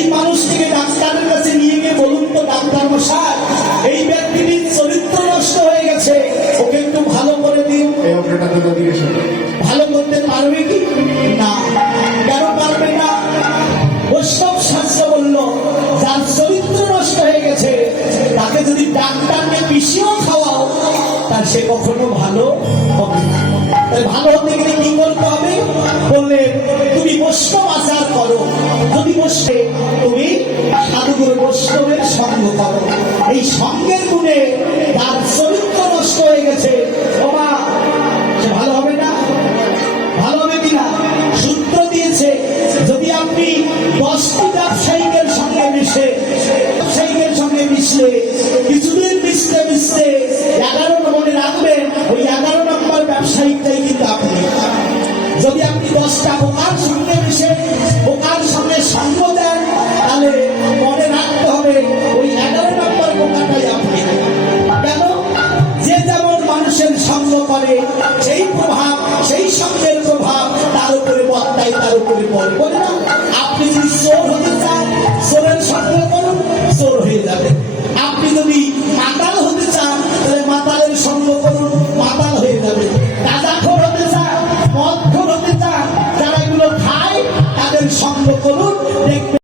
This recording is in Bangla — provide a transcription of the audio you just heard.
এই মানুষটিকে ডাক্তারের কাছে নিয়ে গিয়ে বলুন তো ডাক্তার মশাই এই ব্যক্তিটির চরিত্র নষ্ট হয়ে গেছে। ওকে একটু ভালো করে দিন। ভালো করতে পারবে কি? না। কেন পারবে না? বৈষ্ণব শাস্ত্র বলল যার চরিত্র নষ্ট হয়ে গেছে তাকে যদি ডাক্তারকে পিছিয়েও খাওয়াও তার সে কখনো ভালো হবে ভালো হতে গেলে এই সঙ্গের গুণে তার চরিত্র নষ্ট হয়ে গেছে। বাবা সে ভালো হবে না? ভালো হবে কিনা? সূত্র দিয়েছে, যদি আপনি দশটি ব্যবসায়িকের সঙ্গে মিশে ব্যবসায়িকের সঙ্গে মিশলে, কিছুদিন মিশতে মিশতে এগারো মনে রাখবেন, ওই এগারো নম্বর ব্যবসায়িকটাই কিন্তু আপনি। যদি আপনি দশটা বোকার সঙ্গে মিশে, বোকার সঙ্গ করে সেই প্রভাব, সেই শব্দের প্রভাব তার উপরে বর্তায় তার উপরে পড়ে বলে না। আপনি যদি সোর হতে চান সোরের শব্দ করুন সোর হয়ে যাবে। আপনি যদি মাতাল হতে চান, তাহলে মাতালের সঙ্গ করুন, মাতাল হয়ে যাবে। গাঁজাখোর হতে চান মদখোর হতে চান, যারা এগুলো খায়, তাদের সঙ্গ করুন দেখবে